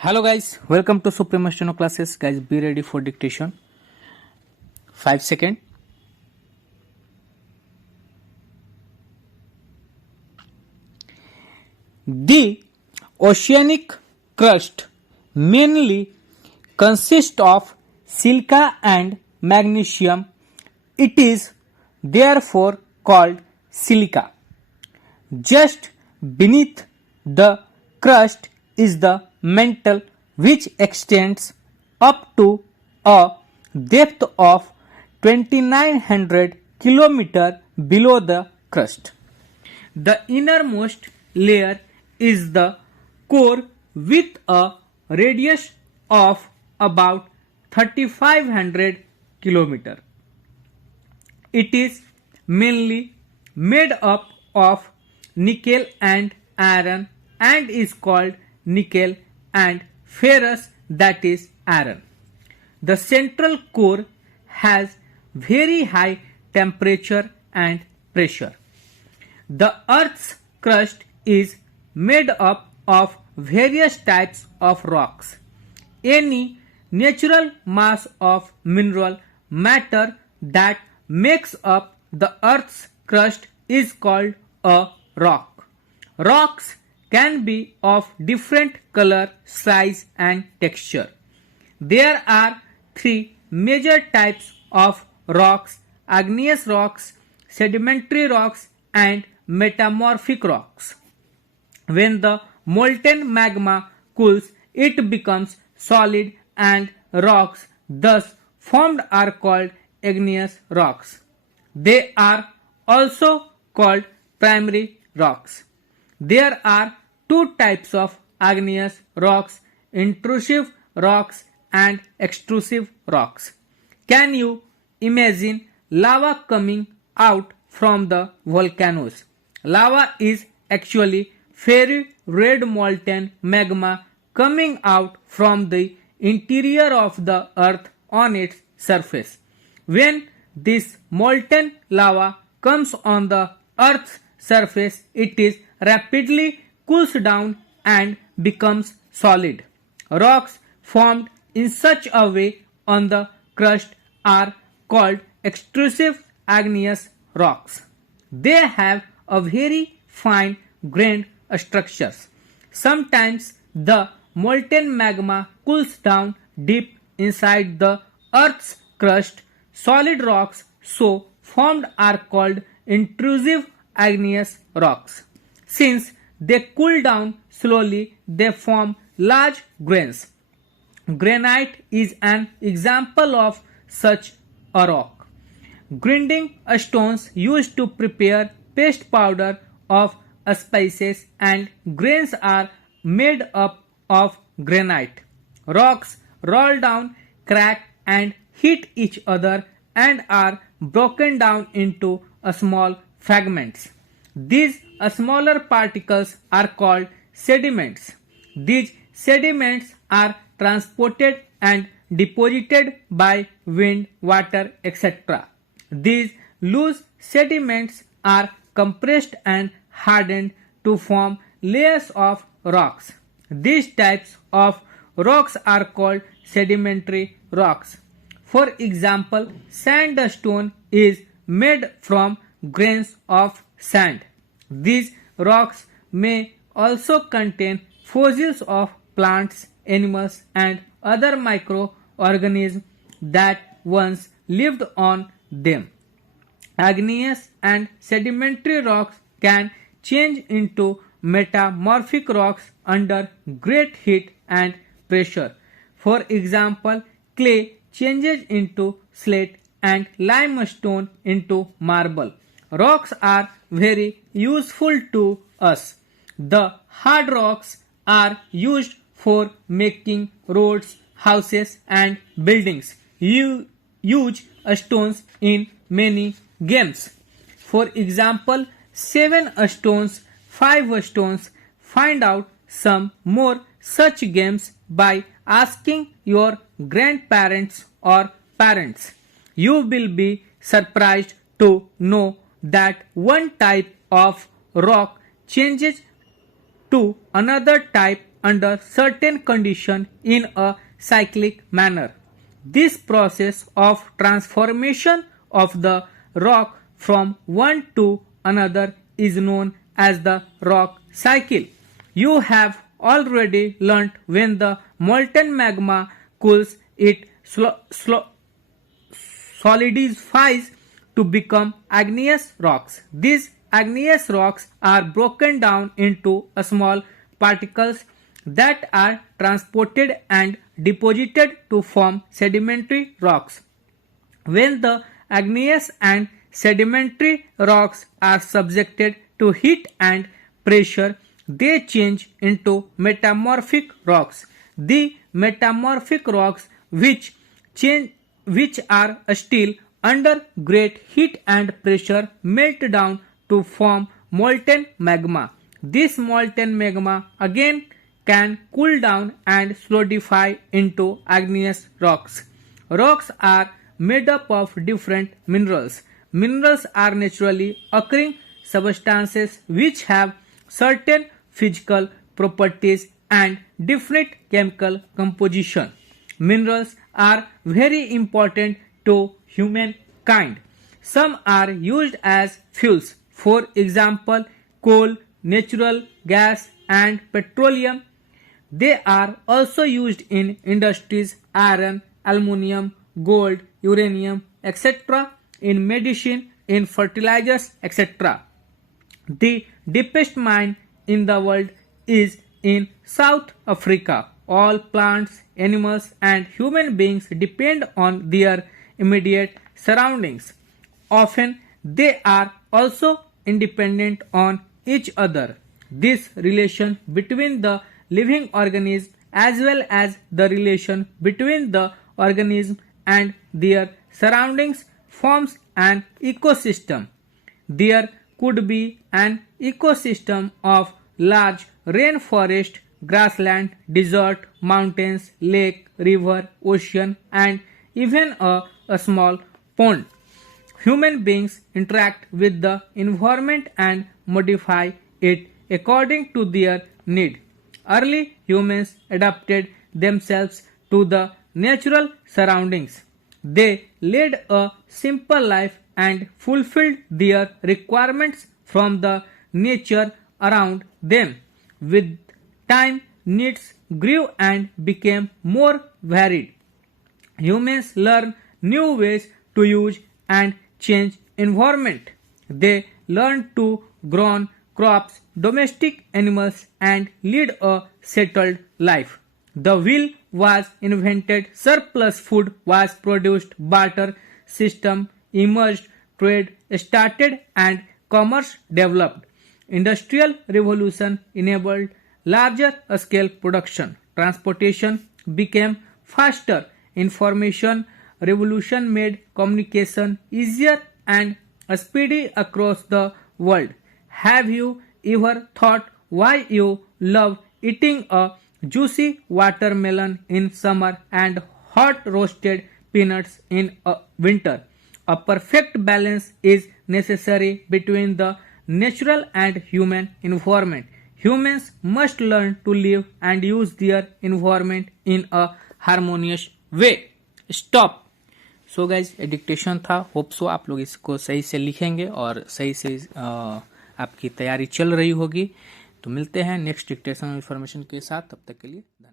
Hello guys, welcome to Supreme Steno classes. Guys, be ready for dictation. 5 seconds. The oceanic crust mainly consists of silica and magnesium. It is therefore called silica. Just beneath the crust is the mantle, which extends up to a depth of 2900 km below the crust. The innermost layer is the core with a radius of about 3500 km. It is mainly made up of nickel and iron and is called nickel and ferrous, that is iron. The central core has very high temperature and pressure. The Earth's crust is made up of various types of rocks. Any natural mass of mineral matter that makes up the Earth's crust is called a rock. Rocks can be of different color, size and texture. There are three major types of rocks: igneous rocks, sedimentary rocks and metamorphic rocks. When the molten magma cools, it becomes solid and rocks thus formed are called igneous rocks. They are also called primary rocks. There are two types of igneous rocks: intrusive rocks and extrusive rocks. Can you imagine lava coming out from the volcanoes? Lava is actually very red molten magma coming out from the interior of the earth on its surface. When this molten lava comes on the earth's surface, it is rapidly cools down and becomes solid. Rocks formed in such a way on the crust are called extrusive igneous rocks. They have a very fine grained structures. Sometimes the molten magma cools down deep inside the earth's crust. Solid rocks so formed are called intrusive igneous rocks. Since they cool down slowly, they form large grains. Granite is an example of such a rock. Grinding stones used to prepare paste powder of spices and grains are made up of granite. Rocks roll down, crack and hit each other and are broken down into small fragments. These smaller particles are called sediments. These sediments are transported and deposited by wind, water, etc. These loose sediments are compressed and hardened to form layers of rocks. These types of rocks are called sedimentary rocks. For example, sandstone is made from grains of sand. These rocks may also contain fossils of plants, animals, and other microorganisms that once lived on them. Igneous and sedimentary rocks can change into metamorphic rocks under great heat and pressure. For example, clay changes into slate and limestone into marble. Rocks are very useful to us. The hard rocks are used for making roads, houses and buildings. You use stones in many games. For example, 7 stones, 5 stones. Find out some more such games by asking your grandparents or parents. You will be surprised to know that one type of rock changes to another type under certain condition in a cyclic manner. This process of transformation of the rock from one to another is known as the rock cycle. You have already learnt when the molten magma cools, it solidifies to become igneous rocks. These igneous rocks are broken down into small particles that are transported and deposited to form sedimentary rocks. When the igneous and sedimentary rocks are subjected to heat and pressure, they change into metamorphic rocks. The metamorphic rocks which are still under great heat and pressure melt down to form molten magma. This molten magma again can cool down and solidify into igneous rocks. Rocks are made up of different minerals. Minerals are naturally occurring substances which have certain physical properties and different chemical composition. Minerals are very important to humankind. Some are used as fuels. For example, coal, natural gas and petroleum. They are also used in industries, iron, aluminium, gold, uranium, etc., in medicine, in fertilizers, etc. The deepest mine in the world is in South Africa. All plants, animals and human beings depend on their immediate surroundings. Often they are also independent on each other. This relation between the living organism as well as the relation between the organism and their surroundings forms an ecosystem. There could be an ecosystem of large rainforest, grassland, desert, mountains, lake, river, ocean and even a small pond. Human beings interact with the environment and modify it according to their need. Early humans adapted themselves to the natural surroundings. They led a simple life and fulfilled their requirements from the nature around them. With time, needs grew and became more varied. Humans learn new ways to use and change environment. They learn to grow crops, domestic animals and lead a settled life. The wheel was invented, surplus food was produced, barter system emerged, trade started and commerce developed. Industrial revolution enabled larger scale production. Transportation became faster. Information revolution made communication easier and speedy across the world. Have you ever thought why you love eating a juicy watermelon in summer and hot roasted peanuts in winter? A perfect balance is necessary between the natural and human environment. Humans must learn to live and use their environment in a harmonious way. Stop. So guys ये dictation था. Hope so आप लोग इसको सही से लिखेंगे और सही से आपकी तैयारी चल रही होगी. तो मिलते हैं नेक्स्ट डिक्टेशन इन्फॉर्मेशन के साथ. तब तक के लिए धन्यवाद.